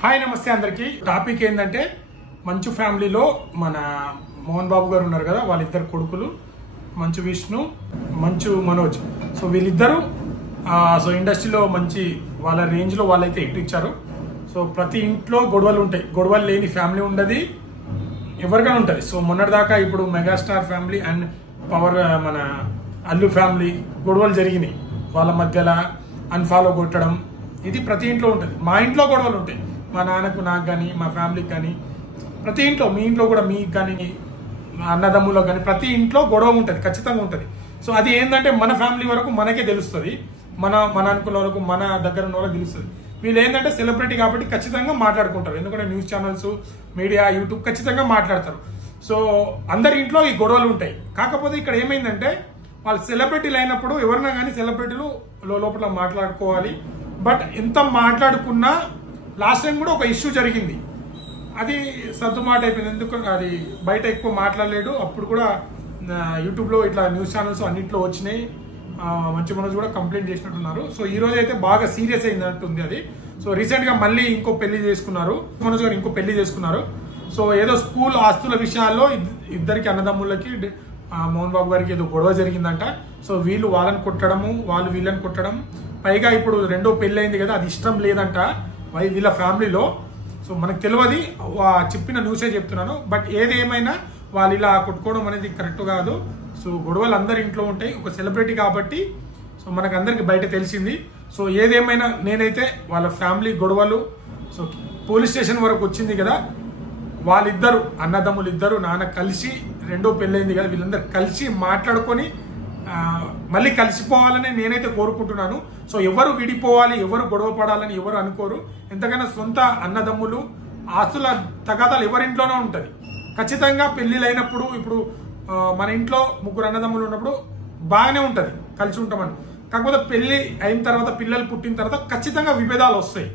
Hi నమస్తే అందరికి topic ఏంటంటే మంచు ఫ్యామిలీలో మన మోహన్ బాబు గారు ఉన్నారు కదా, వాళ్ళిద్దరు కొడుకులు మంచు విష్ణు, మంచు మనోజ్. సో వీళ్ళిద్దరూ సో ఇండస్ట్రీలో మంచి వాళ్ళ రేంజ్లో వాళ్ళైతే ఇచ్చారు. సో ప్రతి ఇంట్లో గొడవలు ఉంటాయి, గొడవలు లేని ఫ్యామిలీ ఉండదు, ఎవరికైనా ఉంటుంది. సో మొన్నటిదాకా ఇప్పుడు మెగాస్టార్ ఫ్యామిలీ అండ్ పవర్ మన అల్లు ఫ్యామిలీ గొడవలు జరిగినాయి, వాళ్ళ మధ్యలో అన్ఫాలో కొట్టడం, ఇది ప్రతి ఇంట్లో ఉంటుంది. మా ఇంట్లో గొడవలు ఉంటాయి, మా నాన్నకు నాకు కానీ మా ఫ్యామిలీకి కానీ, ప్రతి ఇంట్లో మీ ఇంట్లో కూడా మీకు కానీ అన్నదమ్ములో కానీ ప్రతి ఇంట్లో గొడవ ఉంటుంది, ఖచ్చితంగా ఉంటుంది. సో అది ఏంటంటే మన ఫ్యామిలీ వరకు మనకే తెలుస్తుంది, మన అనుకున్న వరకు మన దగ్గర ఉన్న వాళ్ళకి తెలుస్తుంది. వీళ్ళు ఏంటంటే సెలబ్రిటీ కాబట్టి ఖచ్చితంగా మాట్లాడుకుంటారు, ఎందుకంటే న్యూస్ ఛానల్స్, మీడియా, యూట్యూబ్ ఖచ్చితంగా మాట్లాడతారు. సో అందరి ఇంట్లో ఈ గొడవలు ఉంటాయి. కాకపోతే ఇక్కడ ఏమైందంటే వాళ్ళు సెలబ్రిటీలు అయినప్పుడు ఎవరైనా కానీ సెలబ్రిటీలు లోపల మాట్లాడుకోవాలి. బట్ ఎంత మాట్లాడుకున్నా లాస్ట్ టైం కూడా ఒక ఇష్యూ జరిగింది, అది సర్దుమాట అయిపోయింది. ఎందుకు అది బయట ఎక్కువ మాట్లాడలేడు, అప్పుడు కూడా యూట్యూబ్లో ఇట్లా న్యూస్ ఛానల్స్ అన్నింటిలో వచ్చినాయి. మంచి మనోజ్ కూడా కంప్లైంట్ చేసినట్టున్నారు. సో ఈ రోజు అయితే బాగా సీరియస్ అయినట్టుంది అది. సో రీసెంట్గా మళ్ళీ ఇంకో పెళ్లి చేసుకున్నారు, మనోజ్ గారు ఇంకో పెళ్లి చేసుకున్నారు. సో ఏదో స్కూల్ ఆస్తుల విషయాల్లో ఇద్దరికి అన్నదమ్ములకి మోహన్ బాబు గారికి ఏదో గొడవ జరిగిందంట. సో వీళ్ళు వాళ్ళని కొట్టడము, వాళ్ళు వీళ్ళని కొట్టడం, పైగా ఇప్పుడు రెండో పెళ్లి అయింది కదా, అది ఇష్టం లేదంట వీళ్ళ ఫ్యామిలీలో. సో మనకు తెలియదు, చెప్పిన న్యూసే చెప్తున్నాను. బట్ ఏది ఏమైనా వాళ్ళు ఇలా కొట్టుకోవడం అనేది కరెక్ట్ కాదు. సో గొడవలు అందరి ఇంట్లో ఉంటాయి, ఒక సెలబ్రిటీ కాబట్టి సో మనకు అందరికి బయట తెలిసింది. సో ఏదేమైనా నేనైతే వాళ్ళ ఫ్యామిలీ గొడవలు, సో పోలీస్ స్టేషన్ వరకు వచ్చింది కదా, వాళ్ళిద్దరు అన్నదమ్ములు ఇద్దరు నాన్న కలిసి రెండో పెళ్ళైంది కదా, వీళ్ళందరూ కలిసి మాట్లాడుకొని మళ్ళీ కలిసిపోవాలని నేనైతే కోరుకుంటున్నాను. సో ఎవరు విడిపోవాలి, ఎవరు గొడవ పడాలని ఎవరు అనుకోరు. ఎంతకైనా సొంత అన్నదమ్ములు, ఆస్తుల తగాదాలు ఎవరింట్లోనే ఉంటుంది. ఖచ్చితంగా పెళ్ళిళ్ళు అయినప్పుడు, ఇప్పుడు మన ఇంట్లో ముగ్గురు అన్నదమ్ములు ఉన్నప్పుడు బాగానే ఉంటుంది, కలిసి ఉంటామని. కాకపోతే పెళ్లి అయిన తర్వాత, పిల్లలు పుట్టిన తర్వాత ఖచ్చితంగా విభేదాలు వస్తాయి.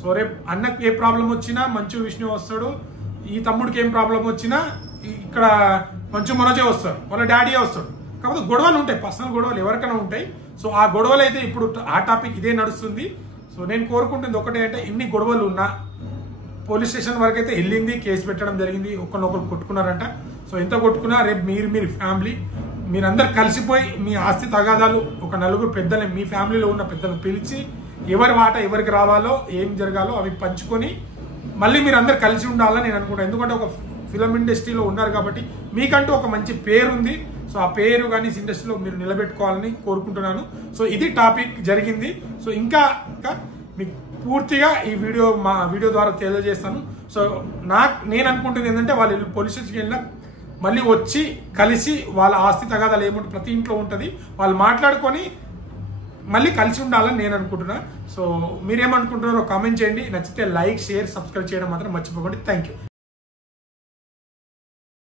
సో రేపు అన్నకి ఏ ప్రాబ్లం వచ్చినా మంచు విష్ణు వస్తాడు, ఈ తమ్ముడికి ఏం ప్రాబ్లం వచ్చినా ఇక్కడ మంచు మనోజే వస్తాడు, వాళ్ళ డాడీయే వస్తాడు. కాకపోతే గొడవలు ఉంటాయి, పర్సనల్ గొడవలు ఎవరికైనా ఉంటాయి. సో ఆ గొడవలు అయితే ఇప్పుడు ఆ టాపిక్ ఇదే నడుస్తుంది. సో నేను కోరుకుంటుంది ఒకటే అంటే, ఇన్ని గొడవలు ఉన్నా పోలీస్ స్టేషన్ వరకు అయితే వెళ్ళింది, కేసు పెట్టడం జరిగింది, ఒకరినొకరు కొట్టుకున్నారంట. సో ఎంత కొట్టుకున్నా రేపు మీరు ఫ్యామిలీ మీరందరు కలిసిపోయి మీ ఆస్తి తగాదాలు ఒక నలుగురు పెద్దలు, మీ ఫ్యామిలీలో ఉన్న పెద్దలను పిలిచి ఎవరి వాట ఎవరికి రావాలో, ఏం జరగాలో అవి పంచుకొని మళ్ళీ మీరు అందరు కలిసి ఉండాలని నేను అనుకుంటాను. ఎందుకంటే ఒక ఫిలిం ఇండస్ట్రీలో ఉన్నారు కాబట్టి మీకంటూ ఒక మంచి పేరు ఉంది. సో ఆ పేరు కానీ ఇండస్ట్రీలో మీరు నిలబెట్టుకోవాలని కోరుకుంటున్నాను. సో ఇది టాపిక్ జరిగింది. సో ఇంకా మీకు పూర్తిగా ఈ మా వీడియో ద్వారా తెలియజేస్తాను. సో నేను అనుకుంటుంది ఏంటంటే, వాళ్ళు పోలీస్ స్టేషన్కి వెళ్ళినా మళ్ళీ వచ్చి కలిసి వాళ్ళ ఆస్తి తగాదాలు ఏముంటుంది ప్రతి ఇంట్లో ఉంటుంది, వాళ్ళు మాట్లాడుకొని మళ్ళీ కలిసి ఉండాలని నేను అనుకుంటున్నా. సో మీరేమనుకుంటున్నారో కామెంట్ చేయండి. నచ్చితే లైక్, షేర్, సబ్స్క్రైబ్ చేయడం మాత్రం మర్చిపోకండి. Thank you.